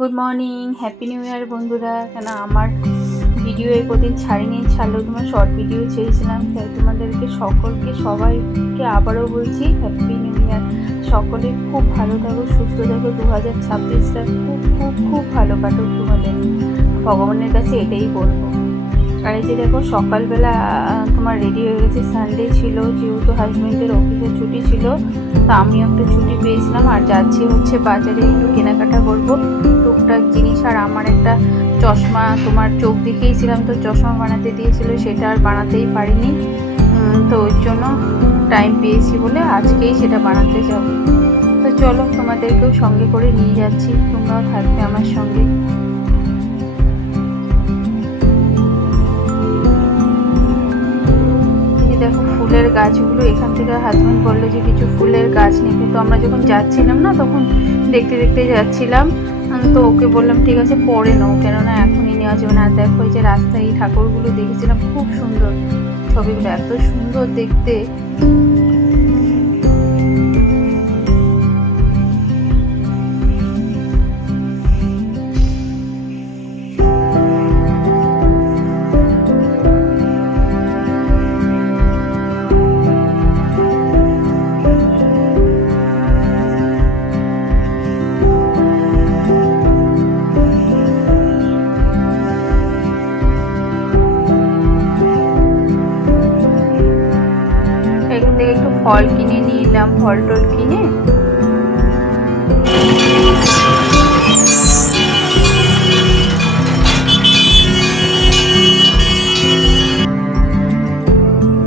Good morning, happy new year বন্ধুরা। কেন আমার ভিডিও এই কদিন ছাড়িনি, ছাড়লেও তোমার শর্ট ভিডিও ছেড়েছিলাম, তাই তোমাদেরকে সকলকে সবাইকে আবারও বলছি হ্যাপি নিউ ইয়ার। সকলে খুব ভালো থাকো, সুস্থ থাকো, 2026টা খুব খুব খুব ভালো কাটুক তোমাদের, ভগবানের কাছে এটাই বলবো। আর এই যে দেখো সকালবেলা তোমার রেডি হয়ে গেছে, সানডে ছিল যেহেতু হাজব্যান্ডের অফিসের ছুটি ছিল, তো আমিও একটা ছুটি পেয়েছিলাম। আর যাচ্ছি হচ্ছে বাজারে একটু কেনাকাটা করবো টুকটাক জিনিস। আর আমার একটা চশমা তোমার চোখ দেখিয়েছিলাম, তো চশমা বানাতে দিয়েছিল, সেটা আর বানাতেই পারিনি, তো ওই জন্য টাইম পেয়েছি বলে আজকেই সেটা বানাতে যাব। তো চলো তোমাদেরকেও সঙ্গে করে নিয়ে যাচ্ছি, তোমরাও থাকবে আমার সঙ্গে। দেখো ফুলের গাছগুলো, এখান থেকে হাজব্যান্ড বললো যে কিছু ফুলের গাছ নেবে, তো আমরা যখন যাচ্ছিলাম না তখন দেখতে দেখতে যাচ্ছিলাম, তো ওকে বললাম ঠিক আছে পরে নাও, কেননা এখনই নেওয়া যাবে না। আর দেখো এই যে রাস্তায় এই ঠাকুরগুলো দেখেছিলাম, খুব সুন্দর ছবিগুলো, এত সুন্দর দেখতে। একটু ফল কিনে নিলাম, ফল টল কিনে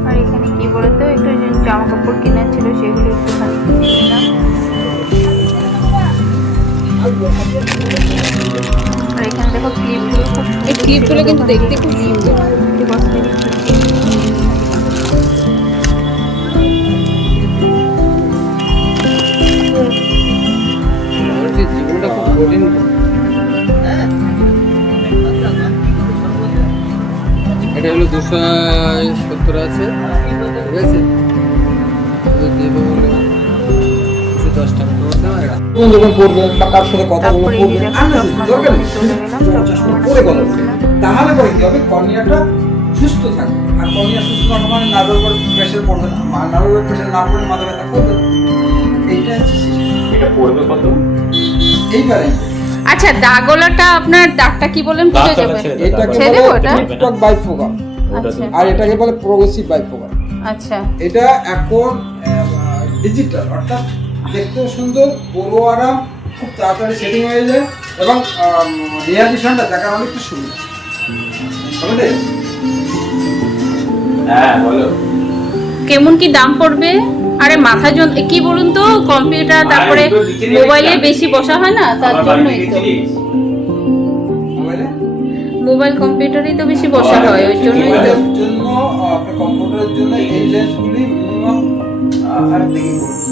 আর এখানে কি বলতো একটু জামা কাপড় কেনার ছিল, সেগুলো একটুখানি কিনে নিলাম। আর এখানে দেখো ক্লিপগুলো, এই ক্লিপগুলো কিন্তু দেখতে খুব সুন্দর। এটা হলো 270 আছে, ঠিক আছে, 10 টাকা যখন করবেন বা কার সাথে কথা বলে করবেন করে কথা তাহলে পরে কি হবে, কর্নিয়াটা সুস্থ থাকবে। আর কর্নিয়া সুস্থ থাকা মানে নার্ভের উপর প্রেশার পড়বে না, নার্ভের উপর প্রেশার না পড়লে মাথা ব্যথা করবে। এইটা এটা পড়বে কত? এইবারে আচ্ছা দাগলাটা আপনার দাগটা কি বলেন বুঝে যাবে, এটাকে ছেড়ে দেবো বলে এটা টিকটক বাইফোকাল, আচ্ছা, আর এটাকে বলে প্রোগ্রেসিভ বাইফোকাল। আচ্ছা এটা এখন ডিজিটাল, অর্থাৎ দেখতেও সুন্দর, বড় আরাম, খুব তাড়াতাড়ি সেটিং হয়ে যায় এবং রিয়ালিশনটা দেখার অনেকটা সুবিধা। বুঝলে? হ্যাঁ বলো। কেমন কি দাম পড়বে? আরে মাথা কি বলুন তো, কম্পিউটার তারপরে মোবাইলে বেশি বসা হয় না, তার জন্যই তো মোবাইল কম্পিউটারেই তো বেশি বসা হয়, ওই জন্যই তো। এর জন্য আপনার কম্পিউটারের জন্য এই লেন্সগুলি মিনিমাম আর দেখি বলছি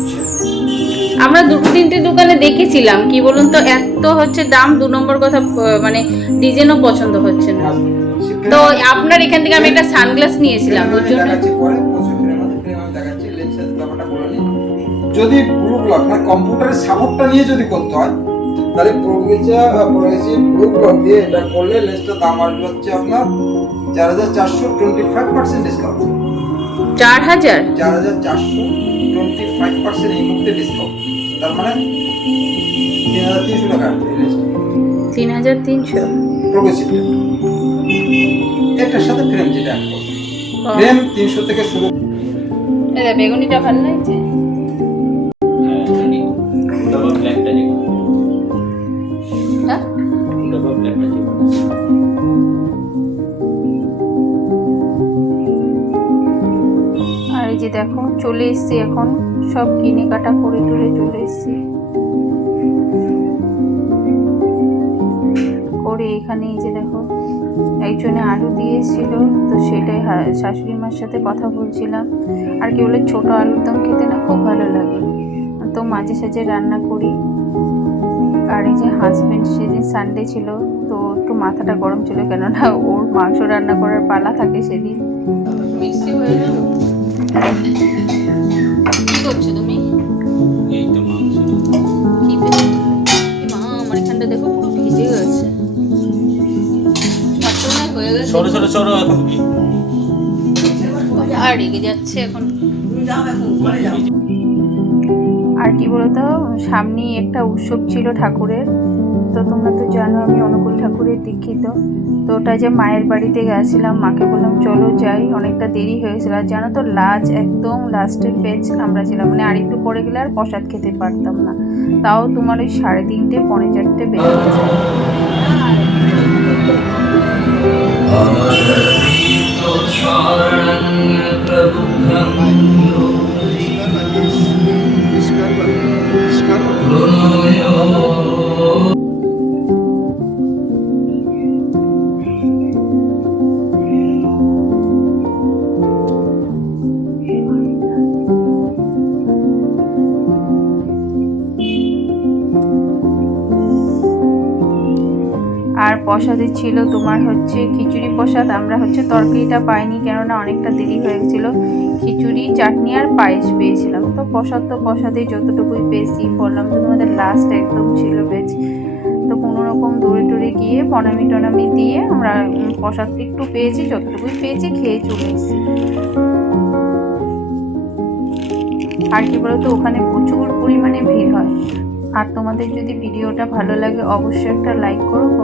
আমরা দুটো তিনটে দোকানে দেখেছিলাম, কি বলুন তো, এক তো হচ্ছে দাম, 2 নম্বর কথা মানে ডিজাইনও পছন্দ হচ্ছে না। তো আপনার এখান থেকে আমি একটা সানগ্লাস নিয়েছিলাম, ওর জন্য যদি ব্লু ব্লক মানে কম্পিউটারের সাপোর্টটা নিয়ে যদি করতে হয়, তাহলে প্রোগ্রেসিভ ব্লু ব্লক দিয়ে এটা করলে লেন্সটার দাম আসবে হচ্ছে আপনার 4425% ডিসকাউন্ট। 4425% এই মুহূর্তে ডিসকাউন্ট, তার মানে 3300 টাকা আসবে লেন্সটা। 3300 প্রোগ্রেসিভটা এটার সাথে ফ্রেম যেটা অ্যাড করবে, ফ্রেম 300 থেকে শুরু। এটা বেগুনিটা ভালো লাগছে। হ্যাঁ আর এই যে দেখো চলে এসছি, এখন সব কিনে কাটা করে টুরে চলে এসছি করে। এখানে এই যে দেখো একজনে আলু দিয়েছিল, তো সেটাই শাশুড়ি মার সাথে কথা বলছিলাম। আর কি বলে ছোট আলুর দম খেতে না খুব ভালো লাগে, তো মাঝে সাঝে রান্না করি। আর এই যে হাজব্যান্ড, সেদিন সানডে ছিল তো একটু মাথাটা গরম ছিল, কেননা ওর মাংস রান্না করার পালা থাকে সেদিন। মিক্সি হয়ে গেল। কি করছো তুমি? এই তো মাংস। কি পেয়েছো? মা আমার এখানটা দেখো পুরো ভিজে সরো সরো সরো এখন কি আর রেগে যাচ্ছে এখন। আর কি বলতো, সামনেই একটা উৎসব ছিল ঠাকুরের। তো তোমরা তো জানো আমি অনুকূল ঠাকুরের দীক্ষিত। তো ওটা যে মায়ের বাড়িতে গেছিলাম, মাকে বললাম চলো যাই, অনেকটা দেরি হয়েছিল। আর জানো তো একদম লাস্টের পেজ আমরা ছিলাম, মানে আরেকটু পরে গেলে আর প্রসাদ খেতে পারতাম না। তাও তোমার ওই 3:30 পৌনে 4টে বেজে গেছে। আর প্রসাদে ছিল তোমার হচ্ছে খিচুড়ি প্রসাদ। আমরা হচ্ছে তরকারিটা পাইনি, কেননা অনেকটা দেরি হয়ে গেছিল। খিচুড়ি, চাটনি আর পায়েস পেয়েছিলাম। তো প্রসাদে যতটুকুই পেয়েছি বললাম তো তোমাদের লাস্ট একদম ছিল বেশ। তো কোনো রকম দৌড়ে গিয়ে প্রণামি দিয়ে আমরা প্রসাদটা একটু পেয়েছি, যতটুকুই পেয়েছি খেয়ে চলে এসেছি। আর কি বলতো, ওখানে প্রচুর পরিমাণে ভিড় হয়। আর তোমাদের যদি ভিডিওটা ভালো লাগে অবশ্যই একটা লাইক করো।